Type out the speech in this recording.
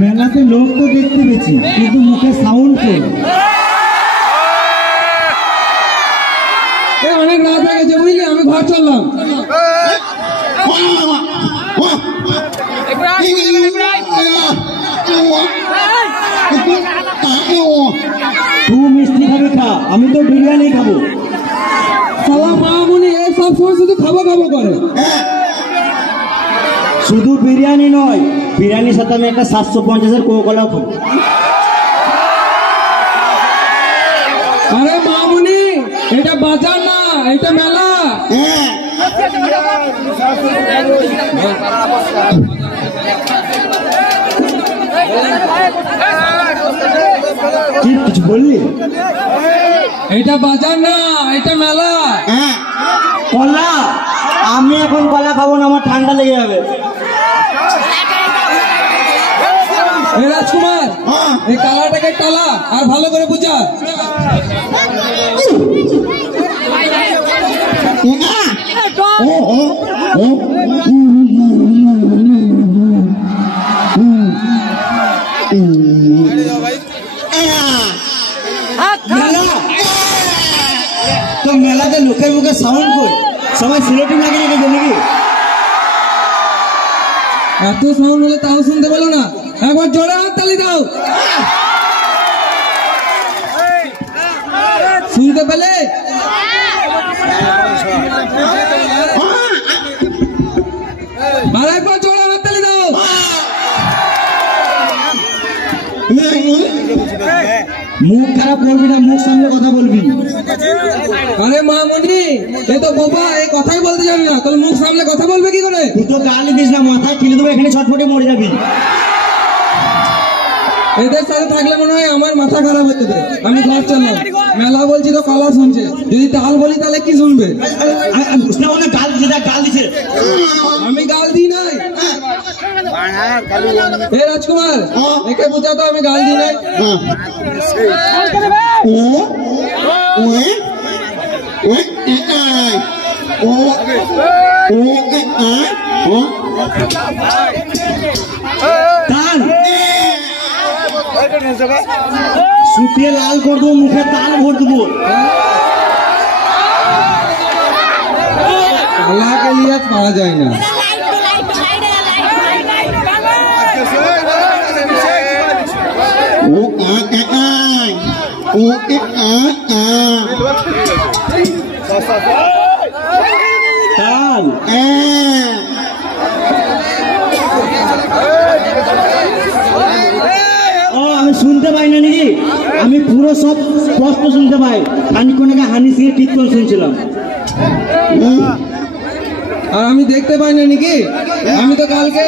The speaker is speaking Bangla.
মেলাতে লোক তো দেখতে পেয়েছি, কিন্তু মুখে সাউন্ড কে? অনেক রাত হয়ে গেছে বুঝলি, আমি ঘর চললাম। তুই মিষ্টি খাবি খা, আমি তো বিরিয়ানি খাবো। সালা মামুনি এই সব সময় শুধু খাবো খাবো করে। শুধু বিরিয়ানি নয়, বিরিয়ানির সাথে আমি একটা 750-এর কোকা-কোলা খাবো। আরে মামুনি, এটা বাজার না, এটা মেলা। কিছু বললি? এটা বাজার না, এটা মেলা। কলা? আমি এখন কলা খাবো না, আমার ঠান্ডা লেগে যাবে। এই রাজকুমার, এই কালাটাকে টালা আর ভালো করে বুঝা। তো মেলাতে লোকের মুখে সাউন্ড কই? সবাই সিলেটি লাগে রেখেছে নাকি? এত সাউন্ড হলে তাও শুনতে পেলো না? একবার জোরে হাত তালি দাও। শুনতে পেলে? আর একবার জোরে হাত তালি দাও। মুখ খারাপ করবি না, মুখ সামনে কথা বলবি। আরে মামনি, এ তো বোবা, এই কথাই বলতে জানি না, তোর মুখ সামনে কথা বলবে কি করে? তুই তো গালি দিস না, মাথায় কিনে দেবো, এখানে ছটফটে মরে যাবি। এদের সাথে থাকলে মনে হয় আমার মাথা খারাপ হতে দেবে। আমি ঘর চললাম। মেলা বলছি তো কলা শুনছে, যদি তাল বলি তাহলে কি শুনবে? গাল দিছে। আমি গাল দিই নাই। এ রাজকুমার, একে বুঝা তো আমি গাল দিই নাই। শুটিয়ে লাল করে দেবো, মুখে তাল ভর দেবো। আল্লাহকে লিয়ে পাওয়া যায় না। তাল আমি শুনতে পাই না নাকি? আমি পুরো সব স্পষ্ট শুনতে পাই। খানিকক্ষণ হানি সিং ঠিক করে শুনছিলাম। আর আমি দেখতে পাই না নাকি? আমি তো কালকে